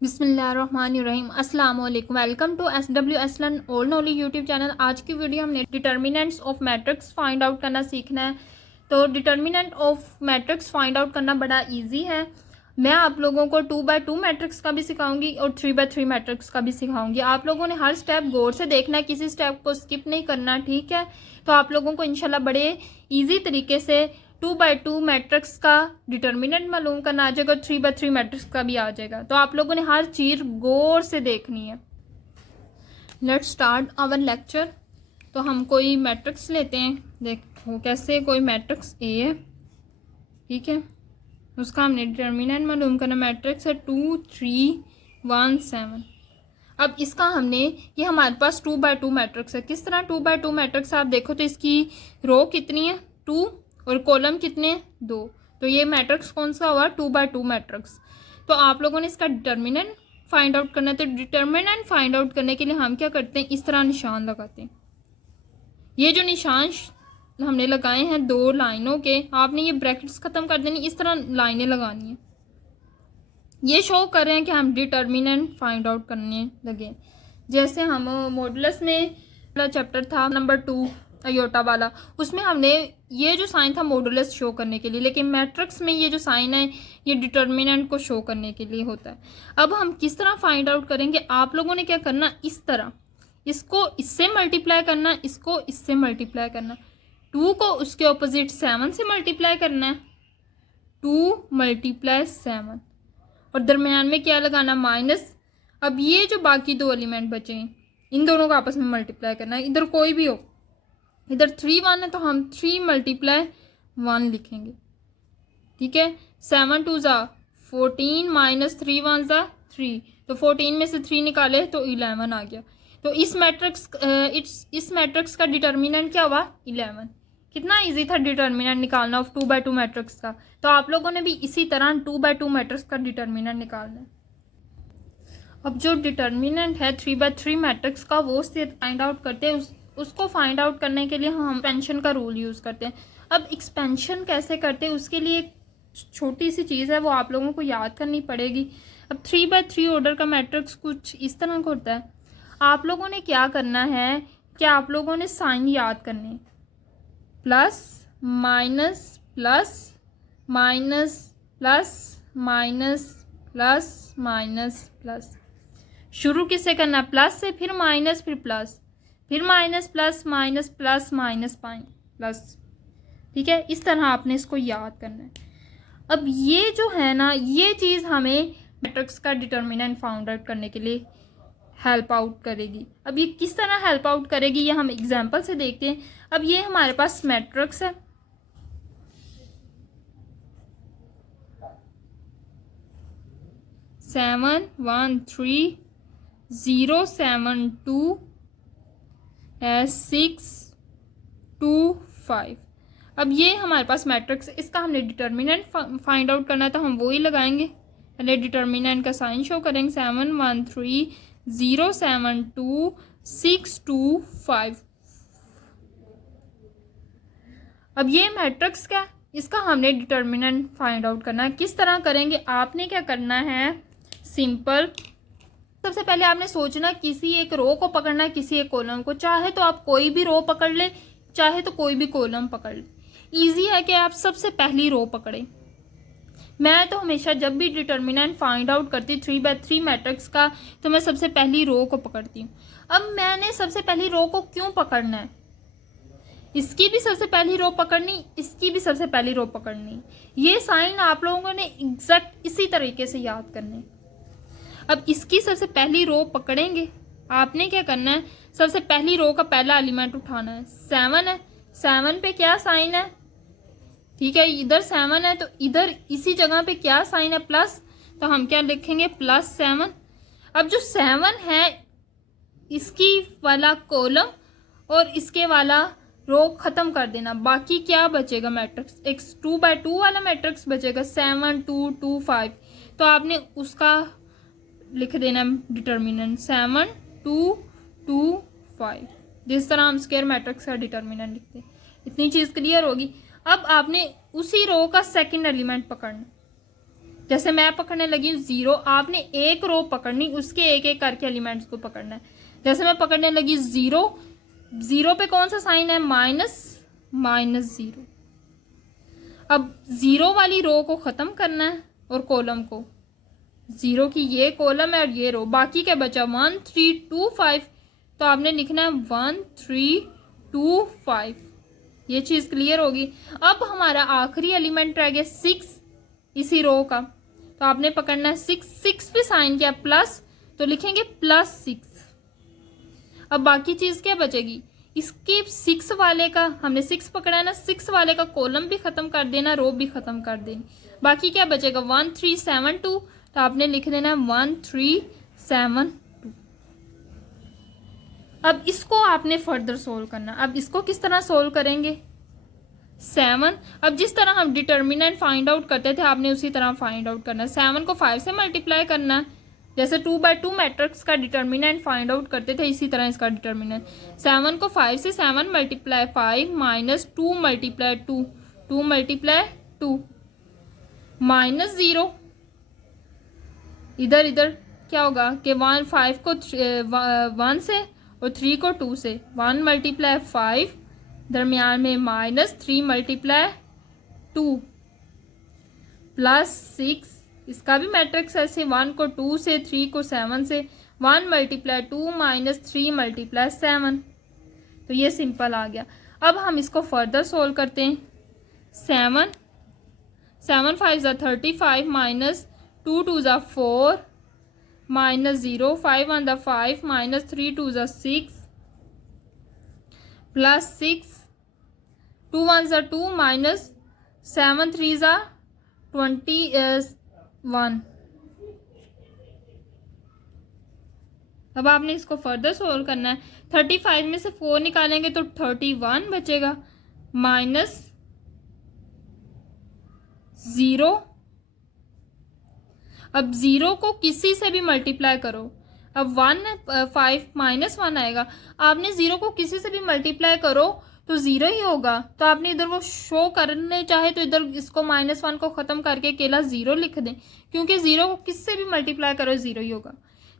बिस्मिल्लाहिर्रहमानिर्रहीम अस्सलाम वालेकुम। Welcome to SW learn all knowledge YouTube channel. आज की वीडियो हमने determinants of matrix find out करना सीखना है। तो determinant of matrix find out करना बड़ा इजी है। मैं आप लोगों को 2x2 मैट्रिक्स का भी सिखाऊंगी और 3x3 मैट्रिक्स का भी सिखाऊंगी। आप लोगों ने हर स्टेप गौर से देखना है, किसी स्टेप को स्किप नहीं करना, ठीक है। तो आप लोगों को इंशाल्लाह बड़े ईजी तरीके से 2x2 मैट्रिक्स का डिटर्मिनेंट मालूम करना आ जाएगा, 3x3 मैट्रिक्स का भी आ जाएगा। तो आप लोगों ने हर चीज़ गौर से देखनी है। Let's start our lecture. तो हम कोई मैट्रिक्स लेते हैं। देखो कैसे, कोई मैट्रिक्स ए है, ठीक है, उसका हमने डिटर्मिनेंट मालूम करना। मैट्रिक्स है 2 3 1 7। अब इसका हमने, ये हमारे पास 2x2 मैट्रिक्स है। किस तरह 2x2 मैट्रिक्स, आप देखो तो इसकी रो कितनी है 2 और कॉलम कितने 2। तो ये मैट्रिक्स कौन सा हुआ 2x2 मैट्रिक्स। तो आप लोगों ने इसका डिटर्मिनेंट फाइंड आउट करना है। तो डिटर्मिनेंट फाइंड आउट करने के लिए हम क्या करते हैं, इस तरह निशान लगाते हैं। ये जो निशान हमने लगाए हैं दो लाइनों के, आपने ये ब्रैकेट्स खत्म कर देनी, इस तरह लाइनें लगानी है। ये शो कर रहे हैं कि हम डिटर्मिनेंट फाइंड आउट करने लगे। जैसे हम मॉडुलस में चैप्टर था नंबर 2 अयोटा वाला, उसमें हमने ये जो साइन था मॉडुलस शो करने के लिए, लेकिन मैट्रिक्स में ये जो साइन है ये डिटर्मिनेंट को शो करने के लिए होता है। अब हम किस तरह फाइंड आउट करेंगे, आप लोगों ने क्या करना, इस तरह इसको इससे मल्टीप्लाई करना, इसको इससे मल्टीप्लाई करना, 2 को उसके ऑपोजिट 7 से मल्टीप्लाई करना है, 2 × 7, और दरमियान में क्या लगाना, माइनस। अब ये जो बाकी दो एलिमेंट बचे हैं इन दोनों को आपस में मल्टीप्लाई करना है। इधर कोई भी हो, इधर 3 1 है तो हम 3 × 1 लिखेंगे, ठीक है। 7 2 ज़ा 14 माइनस 3 1 ज़ा 3, तो 14 में से 3 निकाले तो 11 आ गया। तो इस मैट्रिक्स का डिटर्मिनेंट क्या हुआ 11। कितना इजी था डिटर्मिनेंट निकालना ऑफ 2x2 मैट्रिक्स का। तो आप लोगों ने भी इसी तरह 2x2 मैट्रिक्स का डिटर्मिनेंट निकालना है। अब जो डिटर्मिनेंट है 3x3 मैट्रिक्स का वो से फाइंड आउट करते हैं। उसको फाइंड आउट करने के लिए हम एक्सपेंशन का रूल यूज़ करते हैं। अब एक्सपेंशन कैसे करते हैं उसके लिए एक छोटी सी चीज़ है, वो आप लोगों को याद करनी पड़ेगी। अब 3x3 ऑर्डर का मैट्रिक्स कुछ इस तरह का होता है। आप लोगों ने क्या करना है कि आप लोगों ने साइन याद करने, plus minus plus minus plus minus plus minus plus. शुरू किससे करना है, प्लस से, फिर माइनस, फिर प्लस, फिर minus plus minus plus minus plus, ठीक है। इस तरह आपने इसको याद करना है। अब ये जो है ना, ये चीज़ हमें मैट्रिक्स का डिटर्मिनेंट फाइंड आउट करने के लिए हेल्प आउट करेगी। अब ये किस तरह हेल्प आउट करेगी ये हम एग्जांपल से देखते हैं। अब ये हमारे पास मैट्रिक्स है, सेवन 1 3 0 7 2 6 2 5। अब ये हमारे पास मैट्रिक्स है, इसका हमने डिटर्मिनेंट फाइंड आउट करना है। तो हम वही लगाएंगे, पहले डिटर्मिनेंट का साइन शो करेंगे, 7 1 3 0 7 2 6 2 5। अब ये मैट्रिक्स क्या, इसका हमने डिटर्मिनेंट फाइंड आउट करना है। किस तरह करेंगे, आपने क्या करना है, सिंपल। सबसे पहले आपने सोचना किसी एक रो को पकड़ना है, किसी एक कॉलम को। चाहे तो आप कोई भी रो पकड़ ले, चाहे तो कोई भी कॉलम पकड़ ले। ईजी है कि आप सबसे पहली रो पकड़ें। मैं तो हमेशा जब भी डिटर्मिनेंट फाइंड आउट करती 3x3 मैट्रिक्स का, तो मैं सबसे पहली रो को पकड़ती हूँ। अब मैंने सबसे पहली रो को क्यों पकड़ना है, इसकी भी सबसे पहली रो पकड़नी, इसकी भी सबसे पहली रो पकड़नी। ये साइन आप लोगों ने एग्जैक्ट इसी तरीके से याद करने। अब इसकी सबसे पहली रो पकड़ेंगे, आपने क्या करना है, सबसे पहली रो का पहला एलिमेंट उठाना है। 7 है, 7 पे क्या साइन है, ठीक है, इधर 7 है तो इधर इसी जगह पे क्या साइन है, प्लस। तो हम क्या लिखेंगे, +7। अब जो 7 है इसकी वाला कॉलम और इसके वाला रो खत्म कर देना, बाकी क्या बचेगा मैट्रिक्स, एक 2x2 वाला मैट्रिक्स बचेगा, 7 2 2 5। तो आपने उसका लिख देना डिटर्मिनेंट 7 2 2 5। जिस तरह हम स्क्वायर मैट्रिक्स का डिटर्मिनेंट लिखते हैं। इतनी चीज़ क्लियर होगी। अब आपने उसी रो का सेकंड एलिमेंट पकड़ना, जैसे मैं पकड़ने लगी हूँ 0, आपने एक रो पकड़नी, उसके एक एक करके एलिमेंट्स को पकड़ना है। जैसे मैं पकड़ने लगी 0, 0 पे कौन सा साइन है, -0। अब 0 वाली रो को ख़त्म करना है और कॉलम को, 0 की ये कॉलम है और ये रो, बाकी क्या बचा 1 3 2 5, तो आपने लिखना है 1 3 2 5। ये चीज़ क्लियर होगी। अब हमारा आखिरी एलिमेंट रह गया 6 इसी रो का, तो आपने पकड़ना है 6, 6 पे साइन किया प्लस, तो लिखेंगे +6। अब बाकी चीज़ क्या बचेगी, इसके 6 वाले का हमने 6 पकड़ा है ना, 6 वाले का कॉलम भी ख़त्म कर देना, रो भी ख़त्म कर देनी। बाकी क्या बचेगा 1 3 7 2, तो आपने लिख देना 1 3 7 2। अब इसको आपने फर्दर सोल्व करना। अब इसको किस तरह सोल्व करेंगे, 7, अब जिस तरह हम डिटर्मिनेंट फाइंड आउट करते थे आपने उसी तरह फाइंड आउट करना है। 7 को 5 से मल्टीप्लाई करना है, जैसे 2/2 मैट्रिक्स का डिटर्मिनेंट फाइंड आउट करते थे इसी तरह इसका डिटर्मिनेंट। 7 को 5 से 7 मल्टीप्लाई 5 -2 मल्टीप्लाई 2, 2 मल्टीप्लाई 2, -0। इधर इधर क्या होगा कि 5 को 1 से और 3 को 2 से, 1 मल्टीप्लाई 5, दरमियान में -3 मल्टीप्लाई 2 +6, इसका भी मैट्रिक्स ऐसे 1 को 2 से, 3 को 7 से, 1 मल्टीप्लाई 2 -3 मल्टीप्लाई 7। तो ये सिंपल आ गया। अब हम इसको फर्दर सोल्व करते हैं। 7 5 35 -2 2 4 -0 5 1 5 -3 2 6 +6 2 1 2 -7 3 21। अब आपने इसको फर्दर सोल्व करना है। 35 में से 4 निकालेंगे तो 31 बचेगा, -0। अब 0 को किसी से भी मल्टीप्लाई करो, अब 1 5 -1 आएगा, आपने 0 को किसी से भी मल्टीप्लाई करो तो 0 ही होगा। तो आपने इधर वो शो करने चाहे तो इधर इसको -1 को ख़त्म करके अकेला 0 लिख दें, क्योंकि 0 को किससे भी मल्टीप्लाई करो 0 ही होगा।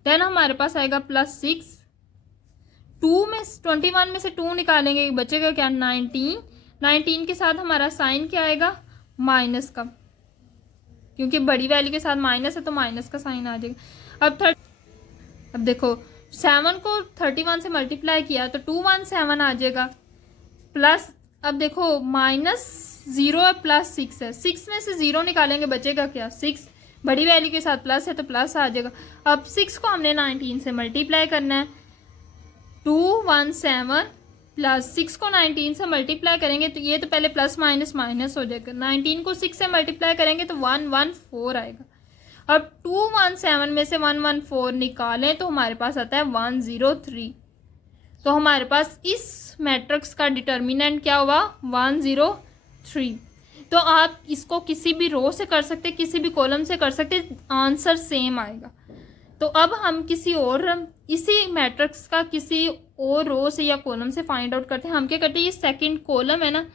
देन हमारे पास आएगा +6, 2 में 21 में से 2 निकालेंगे, बचेगा क्या 19, 19 के साथ हमारा साइन क्या आएगा, माइनस का, क्योंकि बड़ी वैल्यू के साथ माइनस है तो माइनस का साइन आ जाएगा। अब देखो 7 को 31 से मल्टीप्लाई किया तो 217 आ जाएगा, प्लस अब देखो -0 है +6 है, 6 में से 0 निकालेंगे बचेगा क्या 6, बड़ी वैल्यू के साथ प्लस है तो प्लस आ जाएगा। अब 6 को हमने 19 से मल्टीप्लाई करना है, 217 प्लस 6 को 19 से मल्टीप्लाई करेंगे तो ये तो पहले प्लस माइनस माइनस हो जाएगा, 19 को 6 से मल्टीप्लाई करेंगे तो 114 आएगा। अब 217 में से 114 निकालें तो हमारे पास आता है 103। तो हमारे पास इस मैट्रिक्स का डिटर्मिनेंट क्या हुआ 103। तो आप इसको किसी भी रो से कर सकते, किसी भी कॉलम से कर सकते, आंसर सेम आएगा। तो अब हम किसी और इसी मैट्रिक्स का किसी और रो से या कॉलम से फाइंड आउट करते हैं। हम क्या करते हैं, ये सेकंड कॉलम है ना,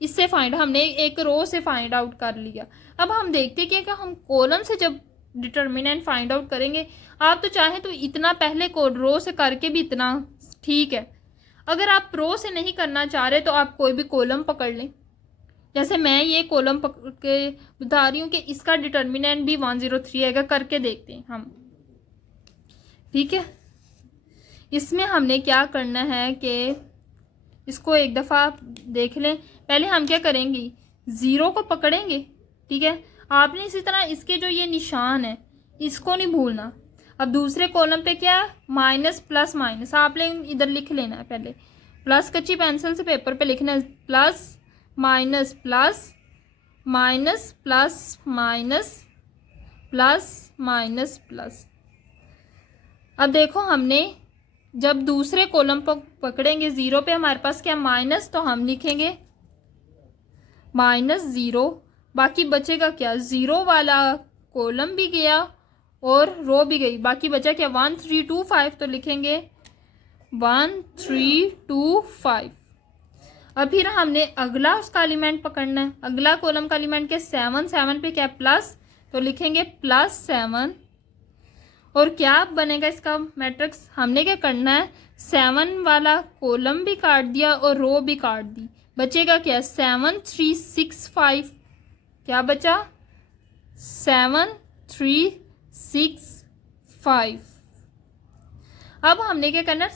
इससे हमने एक रो से फाइंड आउट कर लिया। अब हम देखते हैं कि हम कॉलम से जब डिटर्मिनेंट फाइंड आउट करेंगे, आप तो चाहें तो इतना पहले रो से करके भी इतना ठीक है। अगर आप रो से नहीं करना चाह रहे तो आप कोई भी कॉलम पकड़ लें। जैसे मैं ये कॉलम पकड़ के बता रही हूँ कि इसका डिटर्मिनेंट भी 103 आएगा, करके देखते हैं हम, ठीक है। इसमें हमने क्या करना है कि इसको एक दफ़ा देख लें। पहले हम क्या करेंगे, 0 को पकड़ेंगे, ठीक है। आपने इसी तरह इसके जो ये निशान है इसको नहीं भूलना। अब दूसरे कॉलम पे क्या है, माइनस प्लस माइनस, आपने इधर लिख लेना है पहले, प्लस कच्ची पेंसिल से पेपर पे लिखना है, plus minus plus minus plus minus plus minus plus. अब देखो हमने जब दूसरे कॉलम पर पकड़ेंगे 0 पे हमारे पास क्या माइनस, तो हम लिखेंगे -0। बाकी बचेगा क्या, 0 वाला कॉलम भी गया और रो भी गई, बाकी बचा क्या 1 3 2 5, तो लिखेंगे 1 3 2 5। अब फिर हमने अगला उसका एलिमेंट पकड़ना है, अगला कॉलम का एलिमेंट क्या 7 7 पे क्या प्लस, तो लिखेंगे +7 और क्या बनेगा इसका मैट्रिक्स। हमने क्या करना है, 7 वाला कॉलम भी काट दिया और रो भी काट दी, बचेगा क्या 7 3 6 5। क्या बचा 7 3 6 5। अब हमने क्या करना है,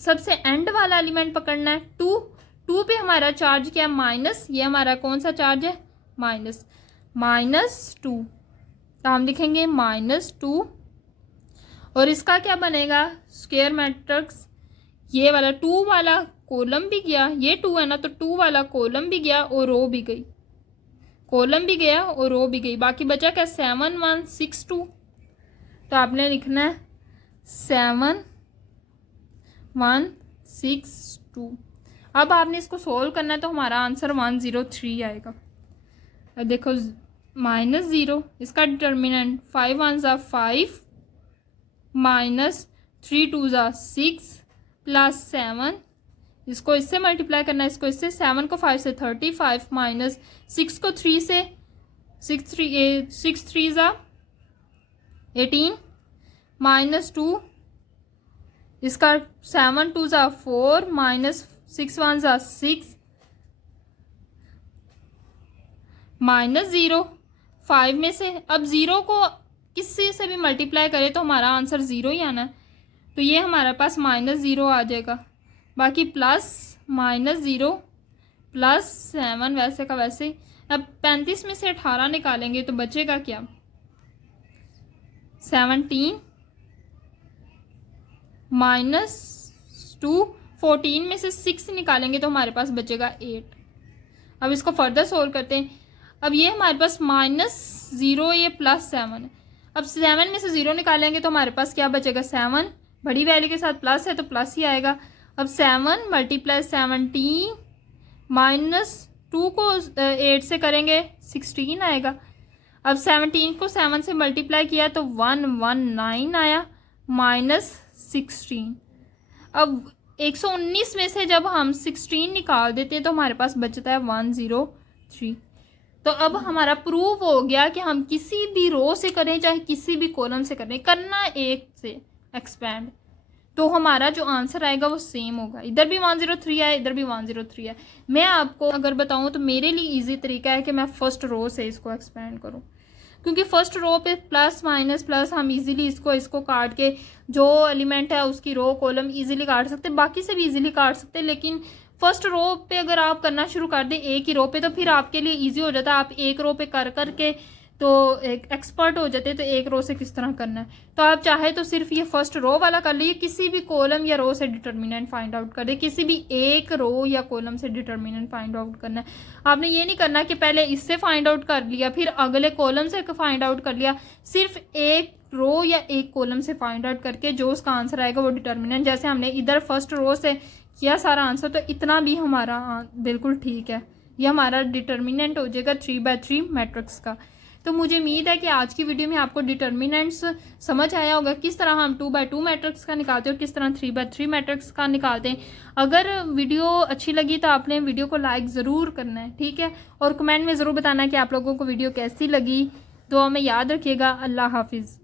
सबसे एंड वाला एलिमेंट पकड़ना है 2 पे हमारा चार्ज क्या है माइनस, ये हमारा कौन सा चार्ज है -2, तो हम लिखेंगे -2 और इसका क्या बनेगा स्क्वायर मैट्रिक्स। ये वाला 2 वाला कॉलम भी गया, ये 2 है ना, तो 2 वाला कॉलम भी गया और रो भी गई, कॉलम भी गया और रो भी गई, बाकी बचा क्या 7 1 6 2। तो आपने लिखना है 7 1 6 2। अब आपने इसको सोल्व करना है तो हमारा आंसर 103 आएगा। अब देखो -0 इसका डिटर्मिनेंट 5 1 5 -3 2 6 +7, इसको इससे मल्टीप्लाई करना है, इसको इससे 7 को 5 से 35 -6 को 3 से 6 3 18 -2 इसका 7 2 4 -6 1 6 -0 5 में से। अब 0 को किसी से भी मल्टीप्लाई करें तो हमारा आंसर 0 ही आना है, तो ये हमारे पास -0 आ जाएगा, बाकी +-0 +7 वैसे का वैसे। अब 35 में से 18 निकालेंगे तो बचेगा क्या 17 -2 14 में से 6 निकालेंगे तो हमारे पास बचेगा 8। अब इसको फर्दर सोल्व करते हैं। अब ये हमारे पास -0 ये +7 है, अब 7 में से 0 निकालेंगे तो हमारे पास क्या बचेगा 7, बड़ी वैल्यू के साथ प्लस है तो प्लस ही आएगा। अब 7 × 17 -2 को 8 से करेंगे 16 आएगा। अब 17 को 7 से मल्टीप्लाई किया तो 119 आया -16। अब 119 में से जब हम 16 निकाल देते हैं तो हमारे पास बचता है 103। तो अब हमारा प्रूव हो गया कि हम किसी भी रो से करें चाहे किसी भी कॉलम से करें, करना एक से एक्सपैंड, तो हमारा जो आंसर आएगा वो सेम होगा। इधर भी 103 है, इधर भी 103 है। मैं आपको अगर बताऊं तो मेरे लिए इजी तरीका है कि मैं फर्स्ट रो से इसको एक्सपैंड करूं, क्योंकि फर्स्ट रो पे प्लस माइनस प्लस हम इजीली इसको काट के जो एलिमेंट है उसकी रो कॉलम इजीली काट सकते, बाकी से भी इजीली काट सकते। लेकिन फर्स्ट रो पे अगर आप करना शुरू कर दें एक ही रो पे तो फिर आपके लिए इजी हो जाता है, आप एक रो पे कर करके तो एक एक्सपर्ट हो जाते, तो एक रो से किस तरह करना है। तो आप चाहे तो सिर्फ ये फर्स्ट रो वाला कर लीजिए, किसी भी कॉलम या रो से डिटर्मिनेंट फाइंड आउट कर दे, किसी भी एक रो या कॉलम से डिटर्मिनेंट फाइंड आउट करना है। आपने ये नहीं करना कि पहले इससे फाइंड आउट कर लिया फिर अगले कॉलम से फाइंड आउट कर लिया, सिर्फ एक रो या एक कॉलम से फाइंड आउट करके जो उसका आंसर आएगा वो डिटर्मिनेंट, जैसे हमने इधर फर्स्ट रो से किया सारा आंसर, तो इतना भी हमारा बिल्कुल ठीक है, ये हमारा डिटर्मिनेंट हो जाएगा 3/3 मैट्रिक्स का। तो मुझे उम्मीद है कि आज की वीडियो में आपको डिटर्मिनेंट्स समझ आया होगा, किस तरह हम 2/2 मैट्रिक्स का निकालते हैं और किस तरह 3/3 मैट्रिक्स का निकालते हैं। अगर वीडियो अच्छी लगी तो आपने वीडियो को लाइक ज़रूर करना है, ठीक है, और कमेंट में ज़रूर बताना है कि आप लोगों को वीडियो कैसी लगी। दुआ में याद रखिएगा। अल्लाह हाफिज़।